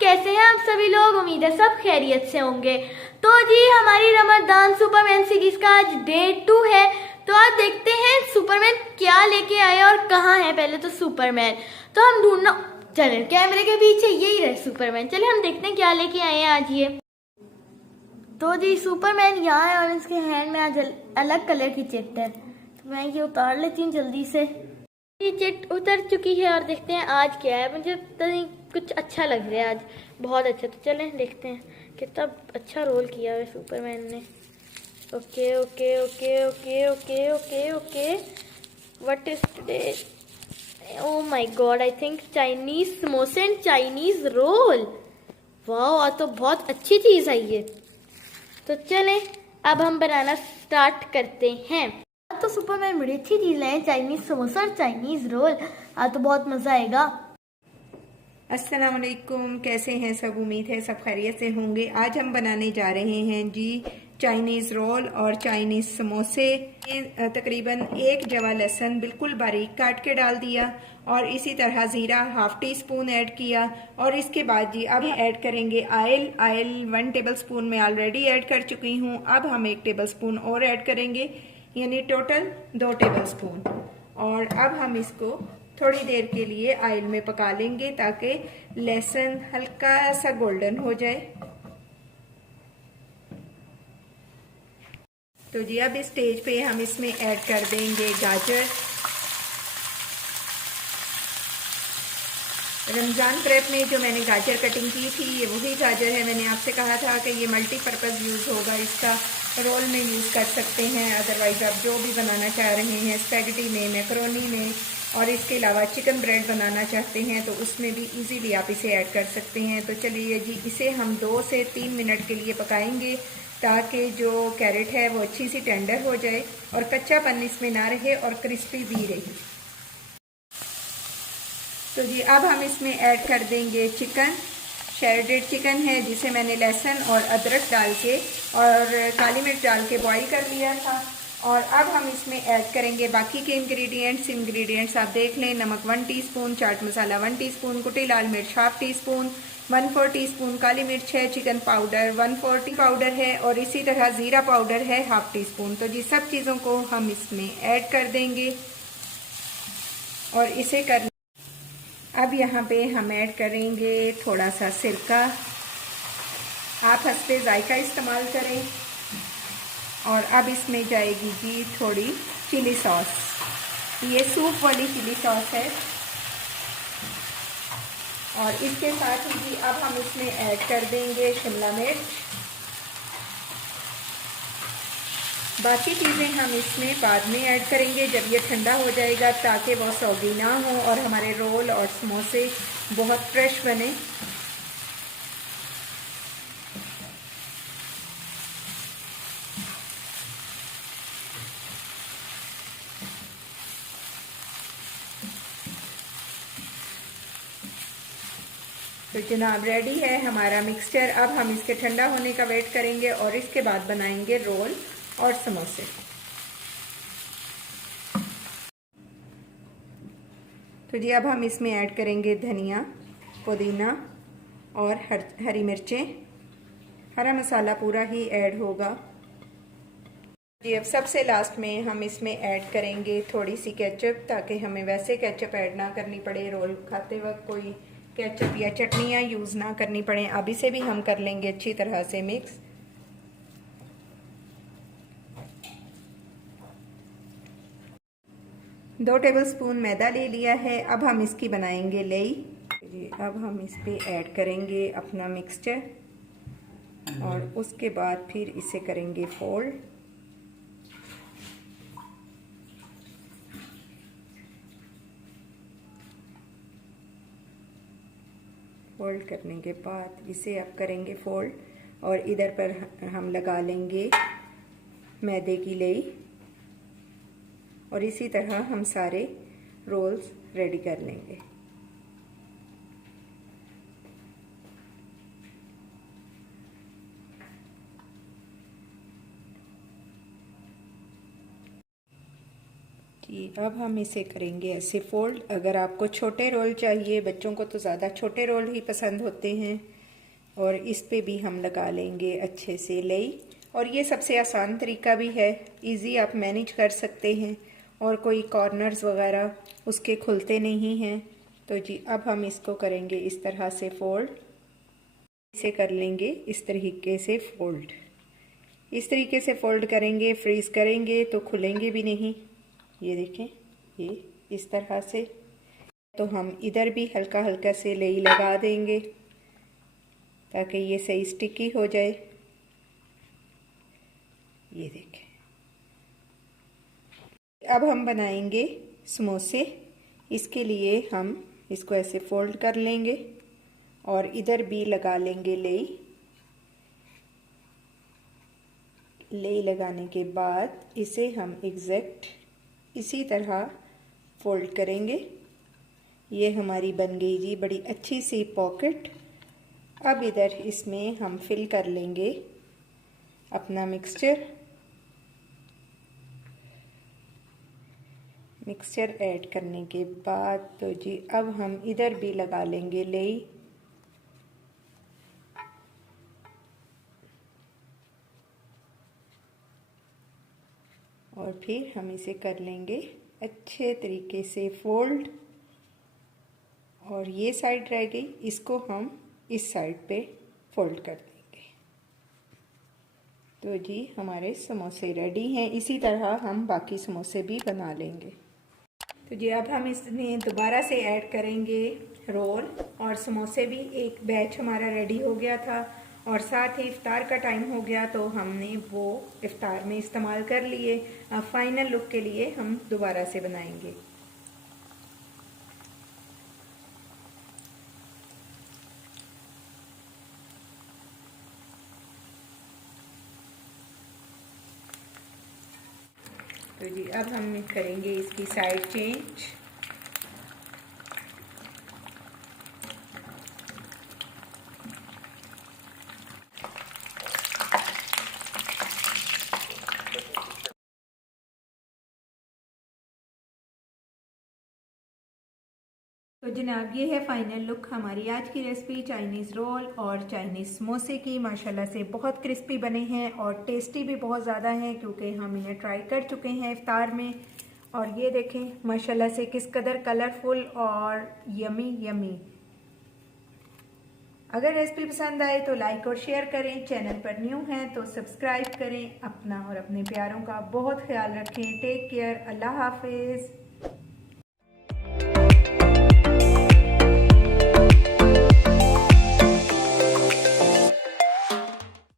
कैसे हैं आप सभी लोग। उम्मीद है सब खैरियत से होंगे। तो जी हमारी रमजान सुपरमैन सीरीज का आज डे 2 है। तो आज देखते हैं सुपरमैन क्या लेके आए और कहाँ है। पहले तो सुपरमैन तो हम ढूंढना, चले कैमरे के पीछे यही रहे सुपरमैन। चले हम देखते हैं क्या लेके आए हैं आज ये। तो जी सुपरमैन यहाँ है और इसके हैंड में आज अलग कलर की चिट है। तो मैं ये उतार लेती हूँ जल्दी से। ये चिट उतर चुकी है और देखते हैं आज क्या है। मुझे पता नहीं, कुछ अच्छा लग रहा है आज, बहुत अच्छा। तो चलें देखते हैं कितना अच्छा रोल किया है सुपरमैन ने। Okay okay okay okay okay okay okay what is today. Oh my God, I think Chinese समोसे एंड चाइनीज रोल। वाह, आज तो बहुत अच्छी चीज आई है। तो चलें अब हम बनाना स्टार्ट करते हैं। तो सुपरमैन बड़ी अच्छी चीज लाए, चाइनीज समोसा और चाइनीज रोल। आज तो बहुत मजा आएगा। अस्सलाम वालेकुम, कैसे हैं सब। उम्मीद है सब खैरियत से होंगे। आज हम बनाने जा रहे हैं जी चाइनीज़ रोल और चाइनीज़ समोसे। तकरीबन 1 जवा लहसुन बिल्कुल बारीक काट के डाल दिया और इसी तरह ज़ीरा ½ टीस्पून ऐड किया। और इसके बाद जी अब ऐड करेंगे ऑयल। 1 टेबलस्पून में ऑलरेडी ऐड कर चुकी हूँ। अब हम 1 टेबलस्पून और ऐड करेंगे, यानी टोटल 2 टेबलस्पून। और अब हम इसको थोड़ी देर के लिए ऑयल में पका लेंगे ताकि लहसुन हल्का सा गोल्डन हो जाए। तो जी अब इस स्टेज पे हम इसमें ऐड कर देंगे गाजर। रमज़ान प्रेप में जो मैंने गाजर कटिंग की थी ये वही गाजर है। मैंने आपसे कहा था कि ये मल्टीपर्पज़ यूज़ होगा, इसका रोल में यूज़ कर सकते हैं। अदरवाइज़ आप जो भी बनाना चाह रहे हैं, स्पैगेटी में, मैकरोनी में, और इसके अलावा चिकन ब्रेड बनाना चाहते हैं तो उसमें भी इजीली आप इसे ऐड कर सकते हैं। तो चलिए जी इसे हम 2 से 3 मिनट के लिए पकाएंगे ताकि जो कैरेट है वो अच्छी सी टेंडर हो जाए और कच्चापन इसमें ना रहे और क्रिस्पी भी रहे। तो जी अब हम इसमें ऐड कर देंगे चिकन। शेरेडेड चिकन है जिसे मैंने लहसुन और अदरक डाल के और काली मिर्च डाल के बॉईल कर लिया था। और अब हम इसमें ऐड करेंगे बाकी के इंग्रेडिएंट्स आप देख लें। नमक 1 टीस्पून, चाट मसाला 1 टीस्पून, कुटी लाल मिर्च ½ टीस्पून, 1/4 टीस्पून काली मिर्च है, चिकन पाउडर 1/4 टी पाउडर है और इसी तरह ज़ीरा पाउडर है ½ टीस्पून। तो जी सब चीज़ों को हम इसमें ऐड कर देंगे और इसे कर। अब यहाँ पे हम ऐड करेंगे थोड़ा सा सिरका। आप हस्बे जायका इस्तेमाल करें। और अब इसमें जाएगी जी थोड़ी चिली सॉस। ये सूप वाली चिली सॉस है। और इसके साथ ही जी अब हम इसमें ऐड कर देंगे शिमला मिर्च। बाकी चीज़ें हम इसमें बाद में ऐड करेंगे जब ये ठंडा हो जाएगा, ताकि वो सौगी ना हो और हमारे रोल और समोसे बहुत फ्रेश बने। तो जनाब रेडी है हमारा मिक्सचर। अब हम इसके ठंडा होने का वेट करेंगे और इसके बाद बनाएंगे रोल और समोसे। तो जी अब हम इसमें ऐड करेंगे धनिया, पुदीना और हरी मिर्चें। हरा मसाला पूरा ही ऐड होगा। जी अब सबसे लास्ट में हम इसमें ऐड करेंगे थोड़ी सी केचप, ताकि हमें वैसे केचप ऐड ना करनी पड़े, रोल खाते वक्त कोई केचप या चटनियाँ यूज़ ना करनी पड़े। अब इसे भी हम कर लेंगे अच्छी तरह से मिक्स। दो टेबलस्पून मैदा ले लिया है। अब हम इसकी बनाएंगे लेई। अब हम इस पे ऐड करेंगे अपना मिक्सचर और उसके बाद फिर इसे करेंगे फोल्ड। फोल्ड करने के बाद इसे अब करेंगे फोल्ड और इधर पर हम लगा लेंगे मैदे की लेई और इसी तरह हम सारे रोल्स रेडी कर लेंगे। जी अब हम इसे करेंगे ऐसे फोल्ड। अगर आपको छोटे रोल चाहिए, बच्चों को तो ज़्यादा छोटे रोल ही पसंद होते हैं, और इस पे भी हम लगा लेंगे अच्छे से लेई। और ये सबसे आसान तरीका भी है, इजी आप मैनेज कर सकते हैं और कोई कॉर्नर्स वगैरह उसके खुलते नहीं हैं। तो जी अब हम इसको करेंगे इस तरह से फोल्ड, इसे कर लेंगे इस तरीके से फोल्ड। इस तरीके से फोल्ड करेंगे, फ्रीज करेंगे तो खुलेंगे भी नहीं। ये देखें, ये इस तरह से। तो हम इधर भी हल्का हल्का से लेई लगा देंगे ताकि ये सही स्टिकी हो जाए। ये देखें, अब हम बनाएंगे समोसे। इसके लिए हम इसको ऐसे फोल्ड कर लेंगे और इधर भी लगा लेंगे लेई। लेई लगाने के बाद इसे हम एग्जैक्ट इसी तरह फोल्ड करेंगे। ये हमारी बन गई जी बड़ी अच्छी सी पॉकेट। अब इधर इसमें हम फिल कर लेंगे अपना मिक्सचर ऐड करने के बाद तो जी अब हम इधर भी लगा लेंगे लेई। और फिर हम इसे कर लेंगे अच्छे तरीके से फोल्ड। और ये साइड रह गई, इसको हम इस साइड पे फोल्ड कर देंगे। तो जी हमारे समोसे रेडी हैं। इसी तरह हम बाकी समोसे भी बना लेंगे। तो जी अब हम इसमें दोबारा से ऐड करेंगे रोल और समोसे भी। एक बैच हमारा रेडी हो गया था और साथ ही इफ्तार का टाइम हो गया तो हमने वो इफ्तार में इस्तेमाल कर लिए। अब फाइनल लुक के लिए हम दोबारा से बनाएंगे। तो जी अब हम करेंगे इसकी साइड चेंज। तो जनाब ये है फाइनल लुक हमारी आज की रेसिपी चाइनीज़ रोल और चाइनीज़ समोसे की। माशाल्लाह से बहुत क्रिस्पी बने हैं और टेस्टी भी बहुत ज़्यादा हैं क्योंकि हम इन्हें ट्राई कर चुके हैं इफ्तार में। और ये देखें माशाल्लाह से किस कदर कलरफुल और यमी यमी। अगर रेसिपी पसंद आए तो लाइक और शेयर करें। चैनल पर न्यू हैं तो सब्सक्राइब करें। अपना और अपने प्यारों का बहुत ख्याल रखें। Take care. अल्लाह हाफिज़।